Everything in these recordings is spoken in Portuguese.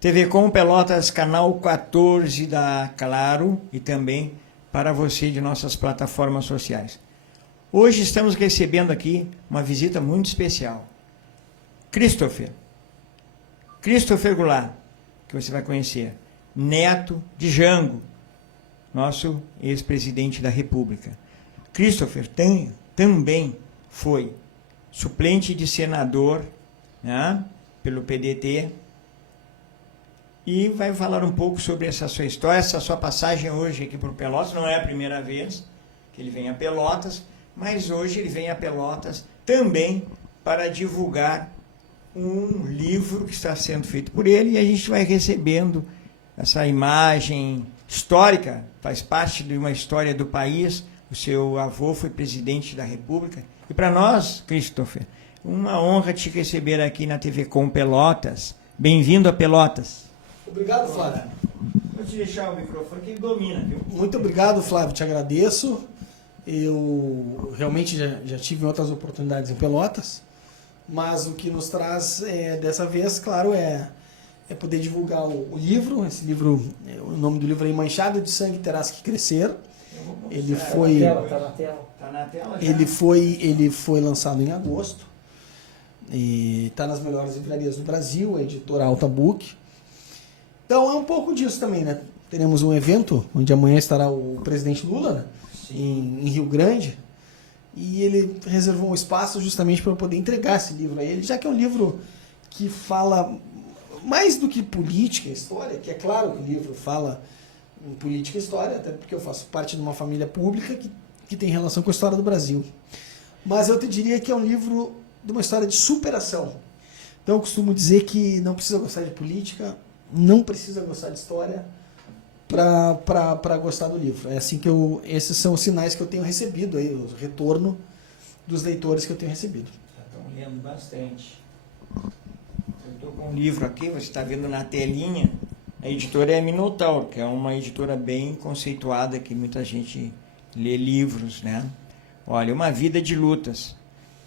TV Com Pelotas, canal 14 da Claro e também para você de nossas plataformas sociais. Hoje estamos recebendo aqui uma visita muito especial. Christopher Goulart, que você vai conhecer, neto de Jango, nosso ex-presidente da República. Christopher também foi suplente de senador, né, pelo PDT, e vai falar um pouco sobre essa sua história, essa sua passagem hoje aqui por Pelotas. Não é a primeira vez que ele vem a Pelotas, mas hoje ele vem a Pelotas também para divulgar um livro que está sendo feito por ele, e a gente vai recebendo essa imagem histórica, faz parte de uma história do país. O seu avô foi presidente da República, e para nós, Christopher, uma honra te receber aqui na TV Com Pelotas. Bem-vindo a Pelotas. Obrigado, Flávio. Vou te deixar o microfone que ele domina, viu? Muito obrigado, Flávio, te agradeço. Eu realmente já tive outras oportunidades em Pelotas, mas o que nos traz dessa vez, claro, é poder divulgar o livro. Esse livro, o nome do livro é Manchado de Sangue Terás que Crescer. Ele foi, Tá na tela já. ele foi lançado em agosto e está nas melhores livrarias do Brasil, a editora Alta Book. Então é um pouco disso também, né? Teremos um evento onde amanhã estará o presidente Lula, né? em Rio Grande, e ele reservou um espaço justamente para eu poder entregar esse livro a ele, já que é um livro que fala mais do que política e história, que é claro que o livro fala em política e história, até porque eu faço parte de uma família pública que tem relação com a história do Brasil. Mas eu te diria que é um livro de uma história de superação. Então eu costumo dizer que não precisa gostar de política, não precisa gostar de história para gostar do livro. É assim que esses são os sinais que eu tenho recebido, aí, o retorno dos leitores que eu tenho recebido. Estão lendo bastante. Eu estou com um livro aqui, você está vendo na telinha. A editora é Minotauro, que é uma editora bem conceituada, que muita gente lê livros, né? Olha, Uma Vida de Lutas.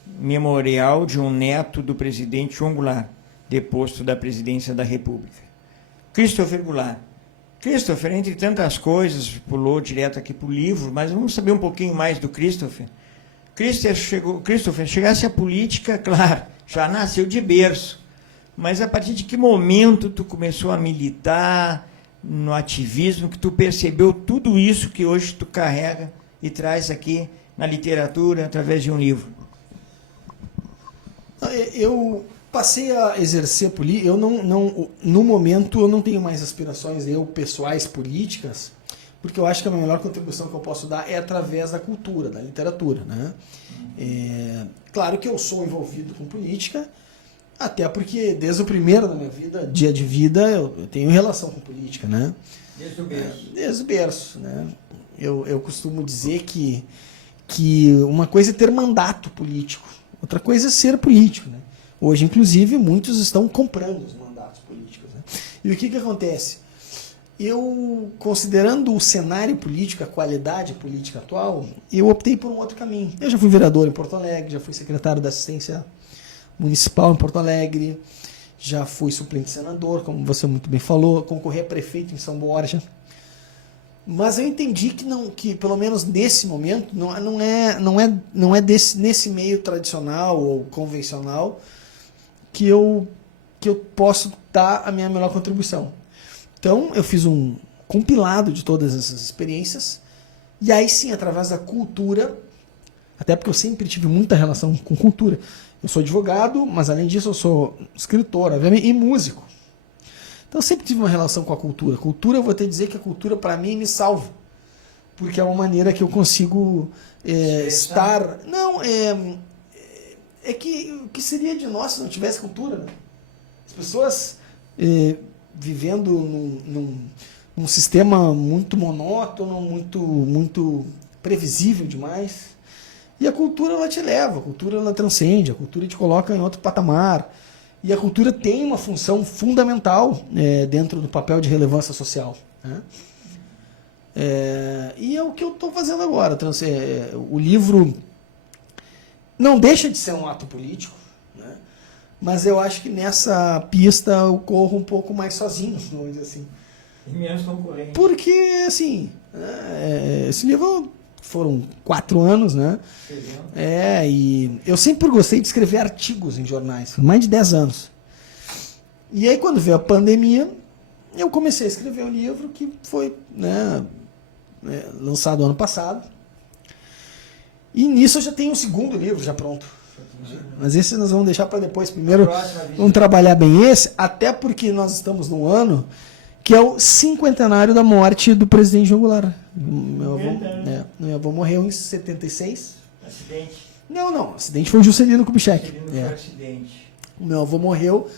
Memorial de um neto do presidente João Goulart, deposto da presidência da República. Christopher Goulart. Christopher, entre tantas coisas, pulou direto aqui para o livro, mas vamos saber um pouquinho mais do Christopher. Christopher, chegasse à política, claro, já nasceu de berço, mas a partir de que momento tu começou a militar no ativismo, que tu percebeu tudo isso que hoje tu carrega e traz aqui na literatura através de um livro? Eu passei a exercer política. Eu no momento eu não tenho mais aspirações pessoais políticas, porque eu acho que a melhor contribuição que eu posso dar é através da cultura, da literatura, né? Claro que eu sou envolvido com política, até porque desde o primeiro da minha vida, dia de vida, eu tenho relação com política, né? Desde o berço. Desde o berço, né? Eu costumo dizer que uma coisa é ter mandato político, outra coisa é ser político, né? Hoje, inclusive, muitos estão comprando os mandatos políticos, né? E o que acontece? Eu, considerando o cenário político, a qualidade política atual, eu optei por um outro caminho. Eu já fui vereador em Porto Alegre, já fui secretário da Assistência Municipal em Porto Alegre, já fui suplente senador, como você muito bem falou, concorri a prefeito em São Borja. Mas eu entendi que pelo menos nesse momento, não é nesse meio tradicional ou convencional que eu posso dar a minha melhor contribuição. Então, eu fiz um compilado de todas essas experiências, e aí sim, através da cultura, até porque eu sempre tive muita relação com cultura. Eu sou advogado, mas além disso eu sou escritor, obviamente, e músico. Então, eu sempre tive uma relação com a cultura. Cultura, eu vou te dizer que a cultura, para mim, me salva, porque é uma maneira que eu consigo estar... Não, que o que seria de nós se não tivesse cultura, né? As pessoas vivendo num sistema muito monótono, muito previsível demais. E a cultura, ela te leva, a cultura, ela transcende, a cultura te coloca em outro patamar. E a cultura tem uma função fundamental dentro do papel de relevância social, né? E é o que eu estou fazendo agora. O livro não deixa de ser um ato político, né? Mas eu acho que nessa pista eu corro um pouco mais sozinho, vamos dizer assim. E menos concorrente. Porque, assim, esse livro foram 4 anos, né? E eu sempre gostei de escrever artigos em jornais, por mais de 10 anos. E aí, quando veio a pandemia, eu comecei a escrever um livro que foi, né, lançado ano passado. E nisso eu já tenho um segundo livro já pronto. Mas esse nós vamos deixar para depois. Primeiro, vamos trabalhar bem esse, até porque nós estamos num ano que é o 50º da morte do presidente João Goulart. Meu avô morreu em 76. Acidente? Não. Acidente foi o Juscelino Kubitschek. Juscelino foi acidente. O meu avô morreu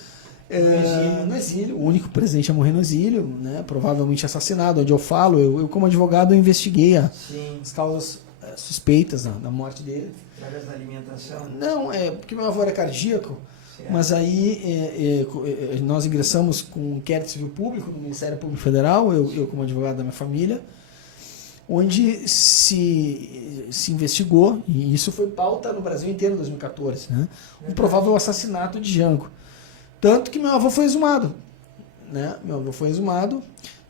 no exílio. O único presidente a morrer no exílio, né? Provavelmente assassinado. Onde eu falo, eu como advogado, eu investiguei as causas suspeitas da morte dele. Através da alimentação? Não, porque meu avô era cardíaco. Mas aí nós ingressamos com um inquérito civil público no Ministério Público Federal, eu como advogado da minha família, onde se investigou, e isso foi pauta no Brasil inteiro em 2014, né? Um provável assassinato de Jango. Tanto que meu avô foi exumado. Né? Meu avô foi exumado.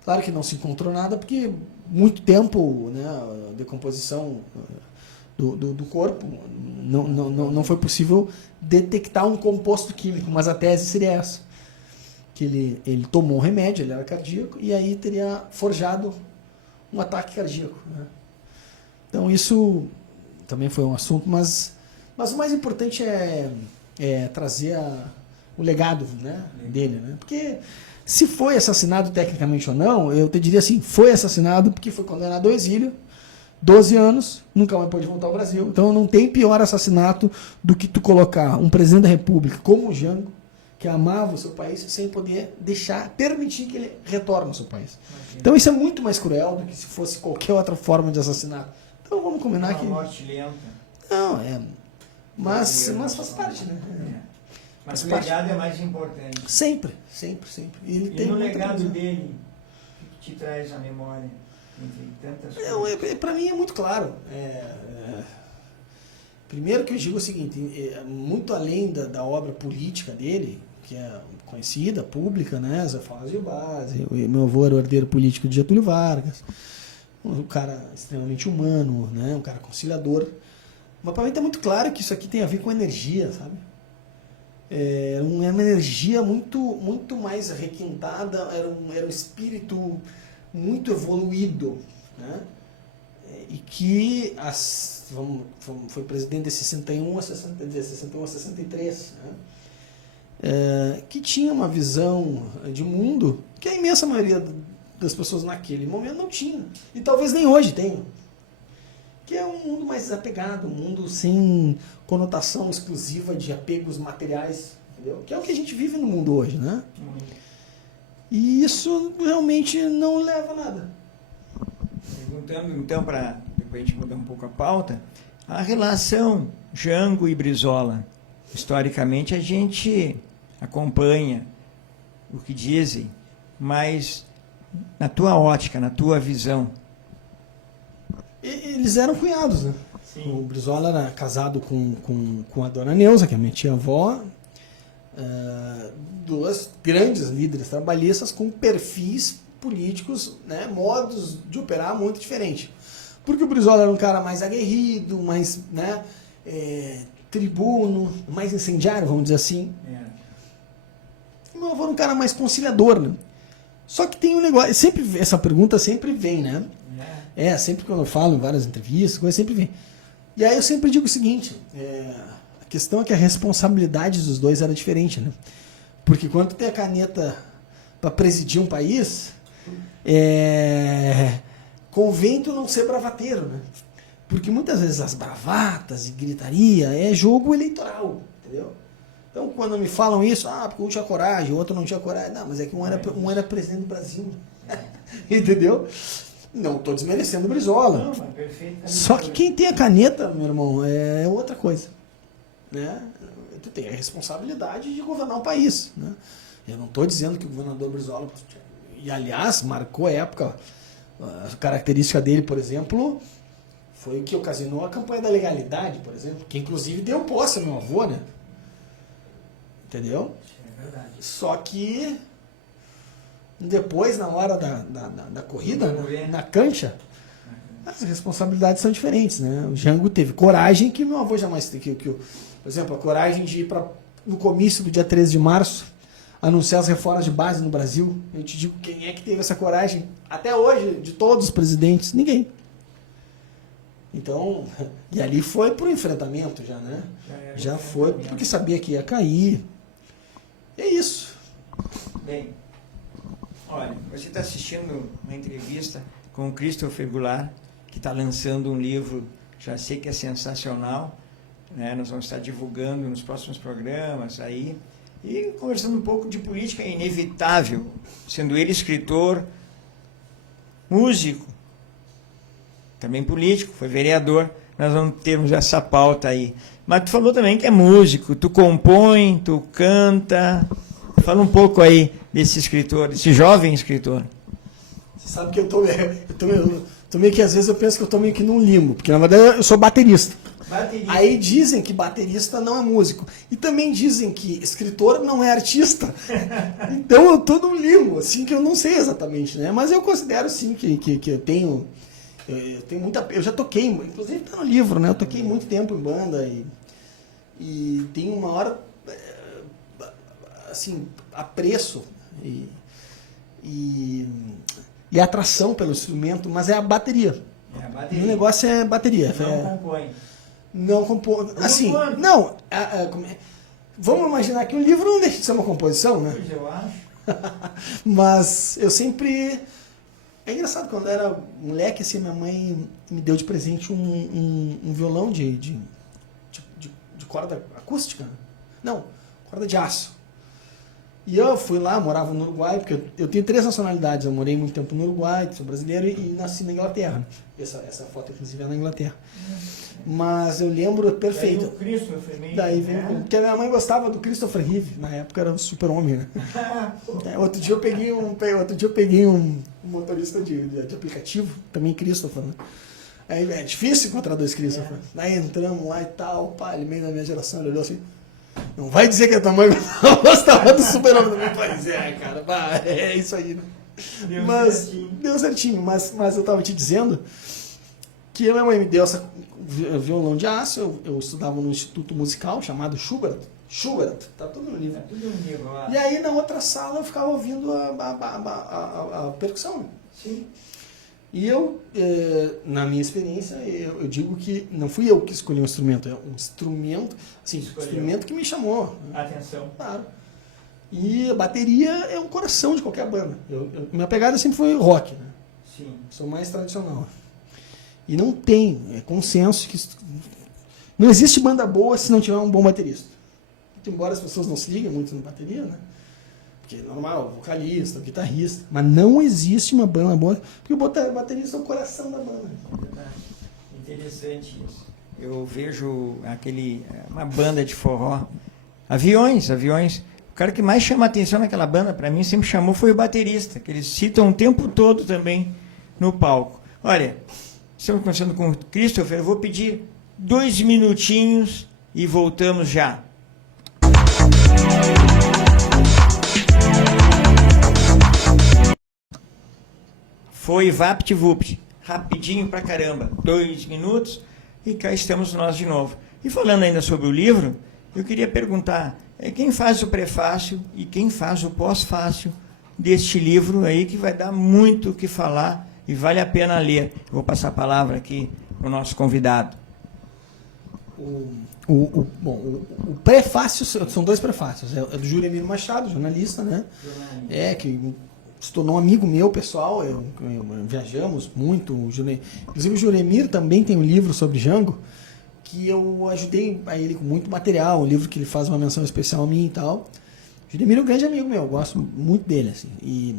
Claro que não se encontrou nada, porque muito tempo, né, a decomposição do corpo, não foi possível detectar um composto químico, mas a tese seria essa, que ele tomou um remédio, ele era cardíaco, e aí teria forjado um ataque cardíaco. Né? Então isso também foi um assunto, mas o mais importante é trazer o legado, né, dele. Né? Porque se foi assassinado tecnicamente ou não, eu te diria assim, foi assassinado porque foi condenado ao exílio, 12 anos, nunca mais pôde voltar ao Brasil. Então não tem pior assassinato do que tu colocar um presidente da República como o Jango, que amava o seu país, sem poder permitir que ele retorne ao seu país. Então isso é muito mais cruel do que se fosse qualquer outra forma de assassinato. Então vamos combinar que... Uma morte lenta. Não, mas faz parte, né? Mas o legado é mais importante. Sempre. Ele tem no legado dele, o que te traz a memória? Entre tantas coisas. Para mim é muito claro. Primeiro que eu digo o seguinte, muito além da obra política dele, que é conhecida, pública, né, Zé Fábio de Base, meu avô era o herdeiro político de Getúlio Vargas, um cara extremamente humano, né, um cara conciliador. Mas para mim está muito claro que isso aqui tem a ver com energia, sabe? É uma energia muito mais requintada, era um espírito muito evoluído, né? E que foi presidente de 61 a 63, né? Que tinha uma visão de mundo que a imensa maioria das pessoas naquele momento não tinha, e talvez nem hoje tenha, que é um mundo mais desapegado, um mundo sem conotação exclusiva de apegos materiais, entendeu? Que é o que a gente vive no mundo hoje, né? E isso realmente não leva a nada. Perguntando, então, para depois a gente mudar um pouco a pauta, a relação Jango e Brizola. Historicamente, a gente acompanha o que dizem, mas na tua ótica, na tua visão. Eles eram cunhados, né? Sim. O Brizola era casado com a dona Neuza, que é a minha tia-avó, duas grandes líderes trabalhistas com perfis políticos, né, modos de operar muito diferentes. Porque o Brizola era um cara mais aguerrido, mais, né, tribuno, mais incendiário, vamos dizer assim. O meu avô era um cara mais conciliador, né? Só que tem um negócio, sempre essa pergunta sempre vem, né? Sempre quando eu falo em várias entrevistas, sempre vem. E aí eu sempre digo o seguinte, a questão é que a responsabilidade dos dois era diferente, né? Porque quando tu tem a caneta para presidir um país, convém tu não ser bravateiro, né? Porque muitas vezes as bravatas e gritaria é jogo eleitoral, entendeu? Então quando me falam isso, porque um tinha coragem, o outro não tinha coragem, não, mas é que um era presidente do Brasil, entendeu? Não estou desmerecendo o Brizola. Não, mas perfeito. Só que quem tem a caneta, meu irmão, é outra coisa, né? Tu tem a responsabilidade de governar um país, né? Eu não estou dizendo que o governador Brizola, e aliás, marcou a época, a característica dele, por exemplo, foi o que ocasionou a campanha da legalidade, por exemplo, que inclusive deu posse ao meu avô, né? entendeu? É verdade. Só que depois, na hora da corrida, né, na cancha, as responsabilidades são diferentes, né? O Jango teve coragem que meu avô jamais teve. Por exemplo, a coragem de ir no comício do dia 13 de março, anunciar as reformas de base no Brasil. Eu te digo, quem é que teve essa coragem até hoje, de todos os presidentes? Ninguém. Então, e ali foi pro enfrentamento já, né? Já foi porque sabia que ia cair. É isso. Bem, olha, você está assistindo uma entrevista com o Christopher Goulart, que está lançando um livro, já sei que é sensacional, né? Nós vamos estar divulgando nos próximos programas aí, e conversando um pouco de política, é inevitável, sendo ele escritor, músico, também político, foi vereador, nós vamos termos essa pauta aí. Mas tu falou também que é músico, tu compõe, tu canta, fala um pouco aí desse escritor, desse jovem escritor. Você sabe que eu tô meio que às vezes eu penso que eu tô meio que num limbo, porque na verdade eu sou baterista. Aí dizem que baterista não é músico. E também dizem que escritor não é artista. Então eu tô num limbo, assim, que eu não sei exatamente, né? Mas eu considero sim que eu tenho muita. Eu já toquei, inclusive tá no livro, né? Eu toquei muito tempo em banda e tenho uma hora assim, apreço e atração pelo instrumento, mas é a bateria. O negócio é bateria. Não compõe. Não compõe. Assim, não. Vamos imaginar que um livro não deixa de ser uma composição, né? Pois eu acho. Mas eu sempre. É engraçado, quando eu era moleque, assim, minha mãe me deu de presente um violão de corda acústica. Não, corda de aço. E eu fui lá, morava no Uruguai, porque eu tenho 3 nacionalidades. Eu morei muito tempo no Uruguai, sou brasileiro, e nasci na Inglaterra. Essa foto, inclusive, é na Inglaterra. Mas eu lembro perfeito. Daí veio, porque a minha mãe gostava do Christopher Reeve, na época era um super-homem, né? Outro dia eu peguei um motorista de aplicativo, também Christopher, né? Aí é difícil encontrar 2 Christopher. Daí entramos lá e tal, pá, ele meio da minha geração, ele olhou assim. Não vai dizer que a tua mãe gostava do super-homem. Pois é, cara, pá, é isso aí, né? Deu certinho, mas eu tava te dizendo que a minha mãe me deu essa violão de aço, eu estudava num instituto musical chamado Schubert, tá tudo no livro. Lá. E aí na outra sala eu ficava ouvindo a percussão. Sim. E eu, na minha experiência, eu digo que não fui eu que escolhi um instrumento, é um instrumento, assim, instrumento que me chamou. Atenção. Claro. E a bateria é um coração de qualquer banda. Minha pegada sempre foi rock, né? Sim. Sou mais tradicional. E não tem, é consenso que não existe banda boa se não tiver um bom baterista. Embora as pessoas não se liguem muito na bateria, né? Porque é normal, vocalista, guitarrista. Mas não existe uma banda boa, porque o baterista é o coração da banda. Interessante isso. Eu vejo uma banda de forró, Aviões. O cara que mais chama atenção naquela banda, para mim, sempre chamou foi o baterista, que eles citam o tempo todo também no palco. Olha, estamos conversando com o Christopher, eu vou pedir 2 minutinhos e voltamos já. Foi VaptVupt, rapidinho pra caramba, 2 minutos e cá estamos nós de novo. E falando ainda sobre o livro, eu queria perguntar, quem faz o prefácio e quem faz o pós-fácio deste livro aí que vai dar muito o que falar e vale a pena ler. Eu vou passar a palavra aqui para o nosso convidado. O prefácio, são 2 prefácios, é do Juremir Machado, jornalista, né? Que se tornou um amigo meu, pessoal, viajamos muito, inclusive o Juremir também tem um livro sobre Jango, que eu ajudei a ele com muito material, um livro que ele faz uma menção especial a mim e tal. O Juremir é um grande amigo meu, eu gosto muito dele, assim, e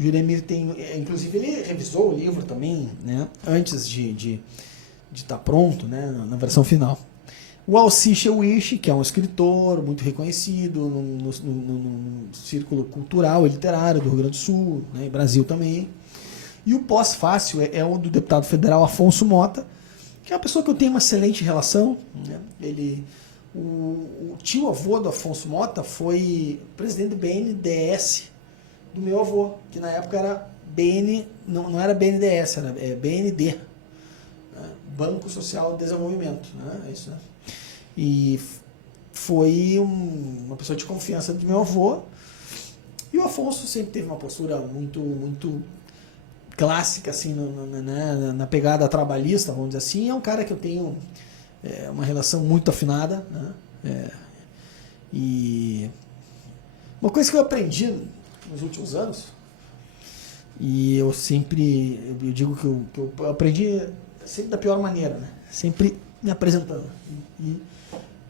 o Juremir tem, inclusive ele revisou o livro também, né, antes de estar pronto, né, na versão final. O Alci Chewich, que é um escritor muito reconhecido no círculo cultural e literário do Rio Grande do Sul, né, e Brasil também. E o pós-fácil é o do deputado federal Afonso Mota, que é uma pessoa que eu tenho uma excelente relação. Né? O tio-avô do Afonso Mota foi presidente do BNDES do meu avô, que na época era não era BNDES, era BND, né? Banco Social de Desenvolvimento, né? É isso, né? E foi uma pessoa de confiança do meu avô, e o Afonso sempre teve uma postura muito clássica, assim, na pegada trabalhista, vamos dizer assim. É um cara que eu tenho uma relação muito afinada, né? E uma coisa que eu aprendi nos últimos anos, e eu digo que eu aprendi sempre da pior maneira, né? Sempre me apresentando.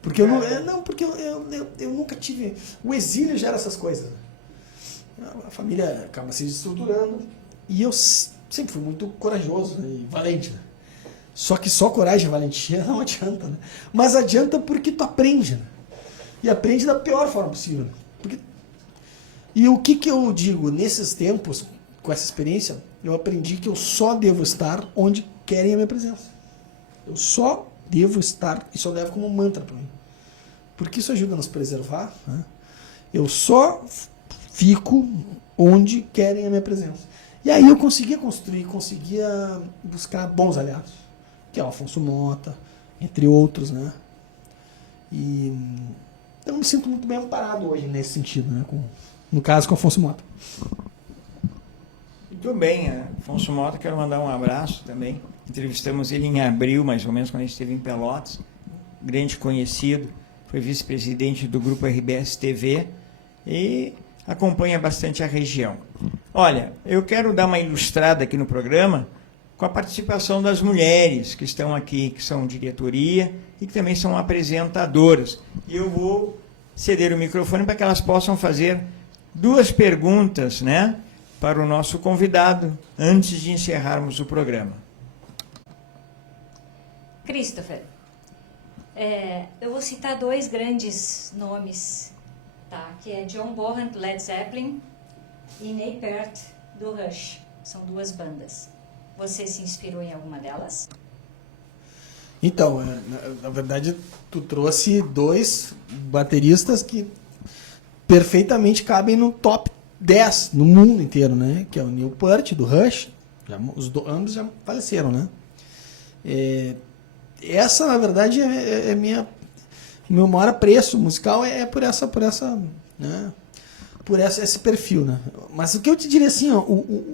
Porque eu nunca tive... O exílio gera essas coisas, né? A família acaba se estruturando, e eu sempre fui muito corajoso, né, e valente, né? Só que só coragem e valentia não adianta, né? Mas adianta porque tu aprende, né? E aprende da pior forma possível, né? E o que eu digo? Nesses tempos, com essa experiência, eu aprendi que eu só devo estar onde querem a minha presença. Eu só devo estar, e só levo como mantra para mim. Porque isso ajuda a nos preservar, né? Eu só fico onde querem a minha presença. E aí eu conseguia buscar bons aliados, que é o Afonso Mota, entre outros, né? E eu me sinto muito bem amparado hoje nesse sentido, né? No caso com o Afonso Mota. Muito bem, Afonso Mota, quero mandar um abraço também. Entrevistamos ele em abril, mais ou menos, quando ele esteve em Pelotas. Grande conhecido, foi vice-presidente do grupo RBS TV e acompanha bastante a região. Olha, eu quero dar uma ilustrada aqui no programa com a participação das mulheres que estão aqui, que são diretoria e que também são apresentadoras. E eu vou ceder o microfone para que elas possam fazer 2 perguntas, né, para o nosso convidado, antes de encerrarmos o programa. Christopher, eu vou citar 2 grandes nomes, tá? Que é John Bonham, do Led Zeppelin, e Neil Peart, do Rush. São 2 bandas. Você se inspirou em alguma delas? Então, na verdade, tu trouxe 2 bateristas que perfeitamente cabem no top 10 no mundo inteiro, né? Que é o Neil Peart, do Rush. Ambos já faleceram, né? Essa, na verdade, meu maior apreço musical por né? Por esse perfil, né? Mas o que eu te diria assim, ó,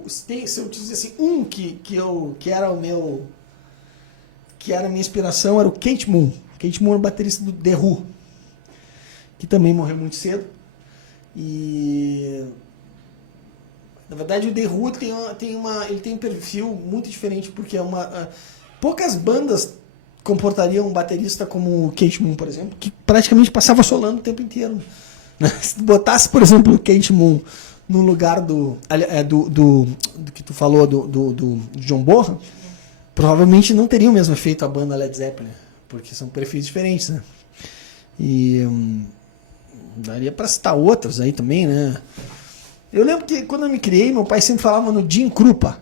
se eu te dizer assim, que era a minha inspiração, era o Keith Moon. Keith Moon era o baterista do The Who, que também morreu muito cedo. E na verdade o The Who ele tem um perfil muito diferente, porque poucas bandas comportariam um baterista como o Keith Moon, por exemplo, que praticamente passava solando o tempo inteiro. Se tu botasse, por exemplo, o Keith Moon no lugar do que tu falou, do John Bonham, provavelmente não teria o mesmo efeito a banda Led Zeppelin, porque são perfis diferentes, né? E daria para citar outros aí também, né? Eu lembro que quando eu me criei, meu pai sempre falava no Jim Krupa.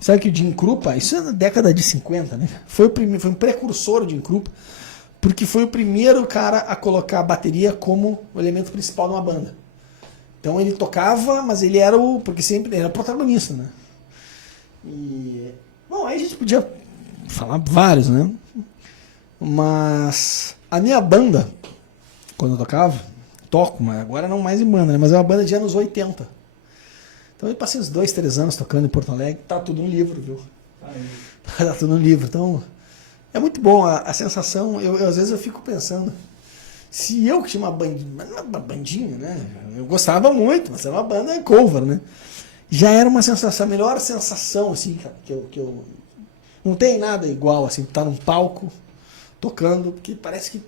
Sabe que o Jim Krupa, isso é na década de 50, né? Foi um precursor do Jim Krupa, porque foi o primeiro cara a colocar a bateria como o elemento principal de uma banda. Então ele tocava, mas ele era porque sempre era o protagonista, né? E bom, aí a gente podia falar vários, né? Mas a minha banda, quando eu toco, mas agora não mais em banda, né? Mas é uma banda de anos 80. Então eu passei uns 2, 3 anos tocando em Porto Alegre, tá tudo no livro, viu? Tá tudo no livro, então é muito bom a sensação. Às vezes eu fico pensando, se eu que tinha uma bandinha, né? Eu gostava muito, mas era uma banda cover, né? Já era uma sensação, a melhor sensação, assim, cara, que eu não tem nada igual, assim, tá num palco tocando, porque parece que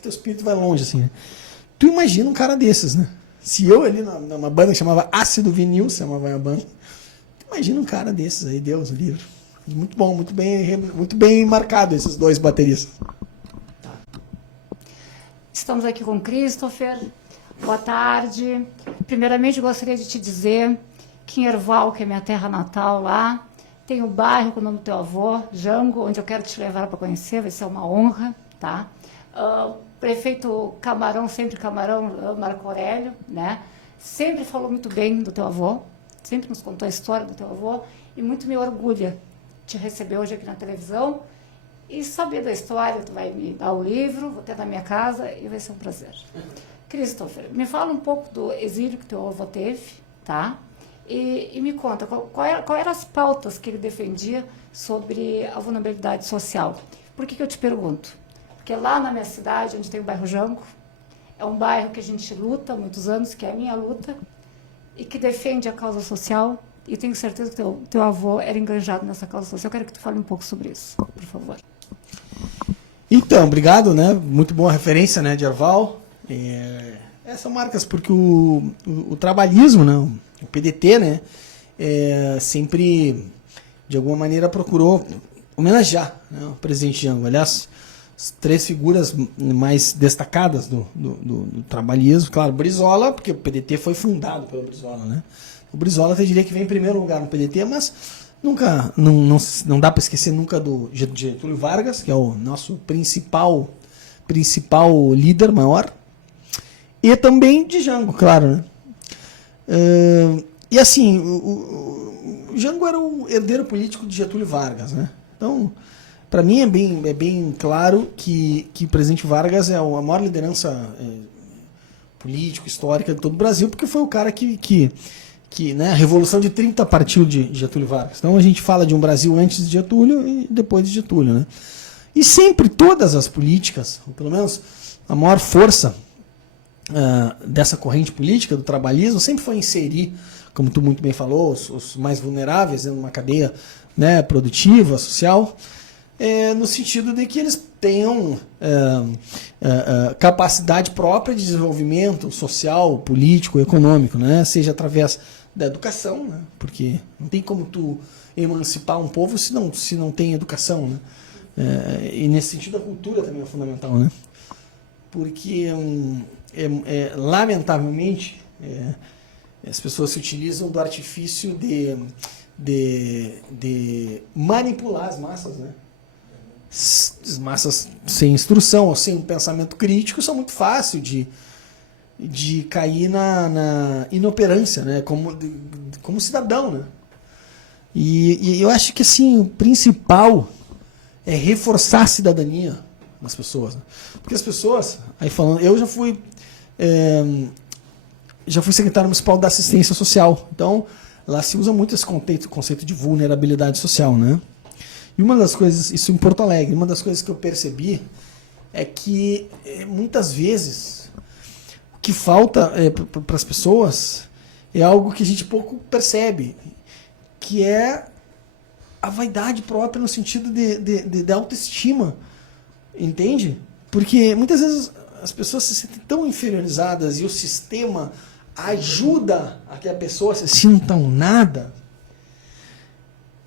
teu espírito vai longe, assim, né? Tu imagina um cara desses, né? Se eu ali numa banda que chamava Ácido Vinil, chamava a banda, tu imagina um cara desses aí, Deus o livre. Muito bom, muito bem marcado esses 2 bateristas. Estamos aqui com o Christopher. Boa tarde. Primeiramente, gostaria de te dizer que em Erval, que é minha terra natal lá, tem o bairro com o nome do teu avô, Jango, onde eu quero te levar para conhecer, vai ser uma honra, tá? prefeito Camarão, sempre Camarão, Marco Aurélio, né? Sempre falou muito bem do teu avô, sempre nos contou a história do teu avô, e muito me orgulha te receber hoje aqui na televisão e saber da história. Tu vai me dar o livro, vou ter na minha casa e vai ser um prazer. Christopher, me fala um pouco do exílio que teu avô teve, tá? E me conta, qual eram as pautas que ele defendia sobre a vulnerabilidade social? Por que eu te pergunto? Porque lá na minha cidade, onde tem o bairro Jango, é um bairro que a gente luta há muitos anos, que é a minha luta, e que defende a causa social, e tenho certeza que teu avô era engajado nessa causa social. Eu quero que tu fale um pouco sobre isso, por favor. Então, obrigado, né? Muito boa referência, né, de Erval. Essas são marcas porque o trabalhismo, né, o PDT, né, sempre, de alguma maneira, procurou homenagear, né, o presidente Jango. Aliás, as 3 figuras mais destacadas do trabalhismo, claro, Brizola, porque o PDT foi fundado pelo Brizola, né? O Brizola, eu diria que vem em primeiro lugar no PDT, mas nunca, não dá para esquecer nunca do Getúlio Vargas, que é o nosso principal líder maior, e também de Jango, claro, né? E assim, o Jango era o herdeiro político de Getúlio Vargas, né? Então, para mim é bem claro que o presidente Vargas é a maior liderança política, histórica de todo o Brasil, porque foi o cara que né, a Revolução de 30 partiu de Getúlio Vargas. Então a gente fala de um Brasil antes de Getúlio e depois de Getúlio, né? E sempre todas as políticas, ou pelo menos a maior força dessa corrente política do trabalhismo, sempre foi inserir, como tu muito bem falou, os mais vulneráveis em uma cadeia, né, produtiva, social, no sentido de que eles tenham capacidade própria de desenvolvimento social, político, econômico, né? Seja através da educação, né? Porque não tem como tu emancipar um povo se não tem educação, né? E nesse sentido a cultura também é fundamental, né? Porque lamentavelmente as pessoas se utilizam do artifício de manipular as massas, né? As massas sem instrução ou sem um pensamento crítico são muito fáceis de cair na inoperância, né? Como cidadão, né? E eu acho que assim, o principal é reforçar a cidadania nas pessoas, né? Porque as pessoas, aí falando, eu já fui secretário municipal da assistência social, então lá se usa muito esse conceito de vulnerabilidade social, né? E uma das coisas, isso em Porto Alegre, uma das coisas que eu percebi é que muitas vezes o que falta para as pessoas é algo que a gente pouco percebe, que é a vaidade própria no sentido de autoestima, entende? Porque muitas vezes as pessoas se sentem tão inferiorizadas e o sistema ajuda a que a pessoa se sinta um nada,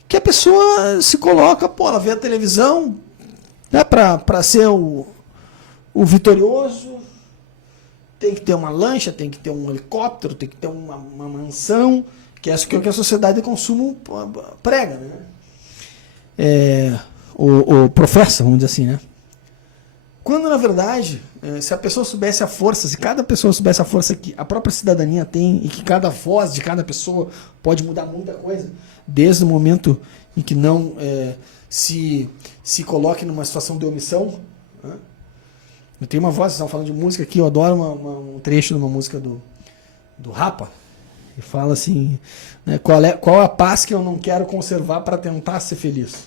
que a pessoa se coloca, ela vê a televisão, né, para ser o vitorioso, tem que ter uma lancha, tem que ter um helicóptero, tem que ter uma mansão, que é o que a sociedade de consumo prega, né? O professa, vamos dizer assim, né? Quando, na verdade, se a pessoa soubesse a força, se cada pessoa soubesse a força que a própria cidadania tem e que cada voz de cada pessoa pode mudar muita coisa, desde o momento em que não se coloque numa situação de omissão, né? Eu tenho uma voz, vocês estão falando de música aqui, eu adoro um trecho de uma música do Rapa, que fala assim, né, qual a paz que eu não quero conservar para tentar ser feliz?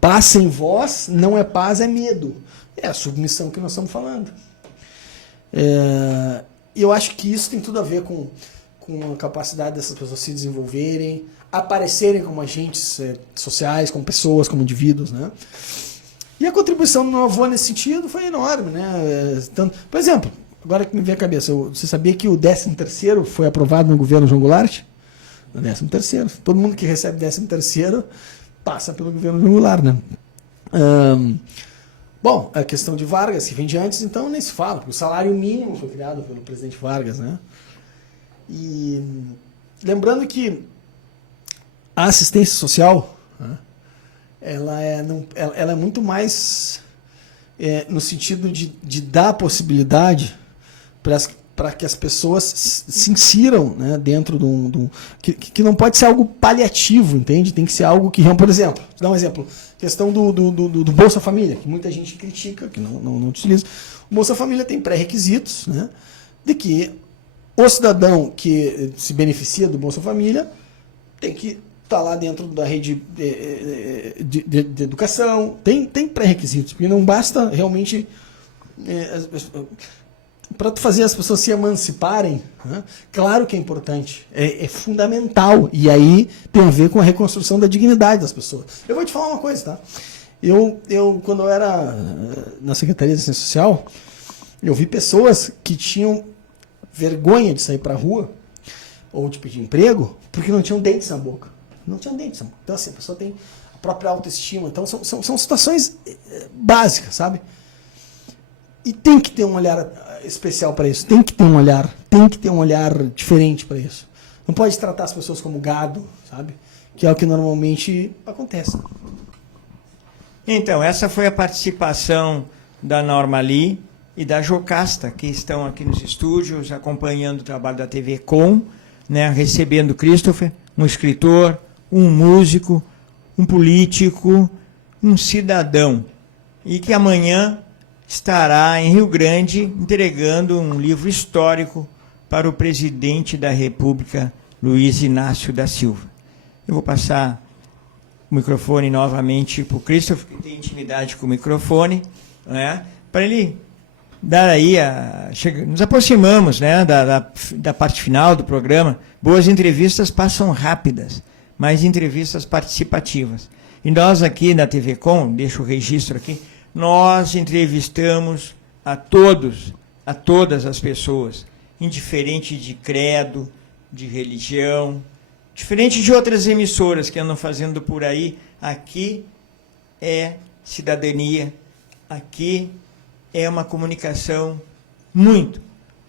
Paz sem voz não é paz, é medo. É a submissão que nós estamos falando. Eu acho que isso tem tudo a ver com a capacidade dessas pessoas se desenvolverem, aparecerem como agentes sociais, como pessoas, como indivíduos, né? E a contribuição do meu avô nesse sentido foi enorme, né? Por exemplo, agora que me vem a cabeça, você sabia que o 13º foi aprovado no governo João Goulart? O 13º. Todo mundo que recebe 13º passa pelo governo João Goulart, né? Bom, a questão de Vargas, que vem de antes, então nem se fala, porque o salário mínimo foi criado pelo presidente Vargas, né? E lembrando que a assistência social, né, ela é muito mais no sentido de dar possibilidade para que as pessoas se insiram, né, dentro de um que não pode ser algo paliativo, entende? Tem que ser algo que, por exemplo, vou dar um exemplo, questão do Bolsa Família, que muita gente critica, que não utiliza. O Bolsa Família tem pré-requisitos, né, de que o cidadão que se beneficia do Bolsa Família tem que estar lá dentro da rede de educação, tem pré-requisitos, porque não basta realmente para fazer as pessoas se emanciparem, né? Claro que é importante, é fundamental, e aí tem a ver com a reconstrução da dignidade das pessoas. Eu vou te falar uma coisa, tá? Eu quando eu era na Secretaria de Assistência Social, eu vi pessoas que tinham vergonha de sair para a rua ou de pedir emprego porque não tinham dentes na boca. Não tinham dentes na boca. Então, assim, a pessoa tem a própria autoestima. Então, são situações básicas, sabe? E tem que ter um olhar especial para isso. Tem que ter um olhar diferente para isso. Não pode tratar as pessoas como gado, sabe? Que é o que normalmente acontece. Então, essa foi a participação da Norma Lee e da Jocasta, que estão aqui nos estúdios, acompanhando o trabalho da TV Com, né, recebendo Christopher, um escritor, um músico, um político, um cidadão, e que amanhã estará em Rio Grande entregando um livro histórico para o presidente da República, Luiz Inácio da Silva. Eu vou passar o microfone novamente para o Christopher, que tem intimidade com o microfone, né, para ele dar aí nos aproximamos, né, da parte final do programa. Boas entrevistas passam rápidas, mas entrevistas participativas. E nós aqui na TV Com, deixo o registro aqui, nós entrevistamos a todas as pessoas, indiferente de credo, de religião, diferente de outras emissoras que andam fazendo por aí. Aqui é cidadania, aqui é uma comunicação muito,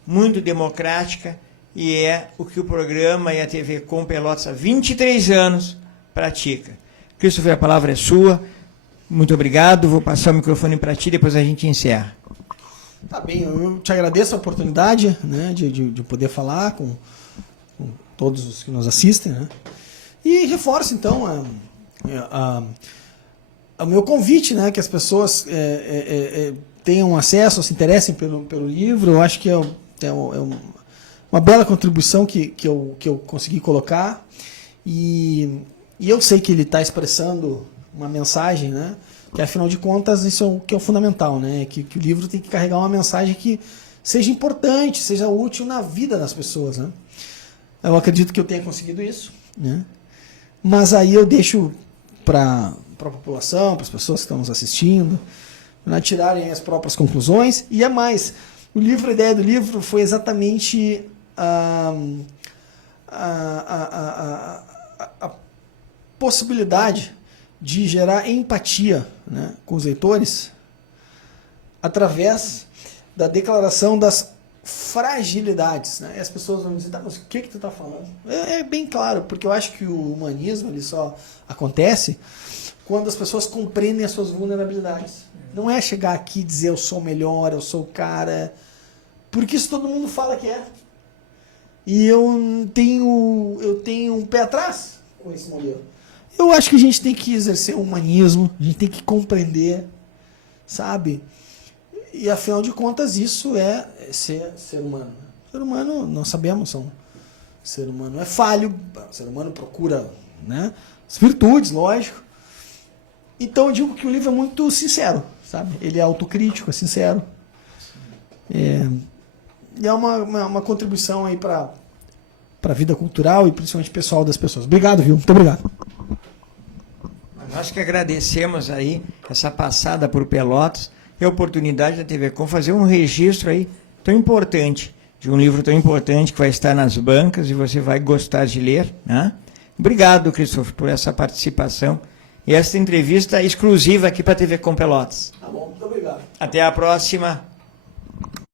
muito democrática, e é o que o programa e a TV Com Pelotas há 23 anos pratica. Christopher, a palavra é sua. Muito obrigado. Vou passar o microfone para ti, depois a gente encerra. Tá bem, eu te agradeço a oportunidade, né, de poder falar com todos os que nos assistem, né? E reforço, então, o meu convite, né, que as pessoas tenham acesso, se interessem pelo livro. Eu acho que é uma bela contribuição que eu consegui colocar, e eu sei que ele está expressando uma mensagem, né, que afinal de contas isso é o que é o fundamental, né, que o livro tem que carregar uma mensagem que seja importante, seja útil na vida das pessoas, né. Eu acredito que eu tenha conseguido isso, né, mas aí eu deixo para a população, para as pessoas que estão nos assistindo, né, tirarem as próprias conclusões. E é mais, a ideia do livro foi exatamente a possibilidade de gerar empatia, né, com os leitores através da declaração das fragilidades, né? E as pessoas vão dizer, mas o que tu está falando? É bem claro, porque eu acho que o humanismo ele só acontece quando as pessoas compreendem as suas vulnerabilidades. Não é chegar aqui e dizer eu sou o melhor, eu sou o cara, porque isso todo mundo fala que é. E eu tenho um pé atrás com esse modelo. Eu acho que a gente tem que exercer o humanismo, a gente tem que compreender, sabe? E afinal de contas isso é ser humano. Ser humano, nós sabemos, ser humano é falho, o ser humano procura, né, as virtudes, lógico. Então eu digo que o livro é muito sincero, sabe? Ele é autocrítico, é sincero. E é uma contribuição aí para a vida cultural e principalmente pessoal das pessoas. Obrigado, viu? Muito obrigado. Nós que agradecemos aí essa passada por Pelotas e a oportunidade da TV Com fazer um registro aí tão importante, de um livro tão importante que vai estar nas bancas e você vai gostar de ler, né? Obrigado, Christopher, por essa participação e essa entrevista exclusiva aqui para a TV Com Pelotas. Tá bom, muito obrigado. Até a próxima.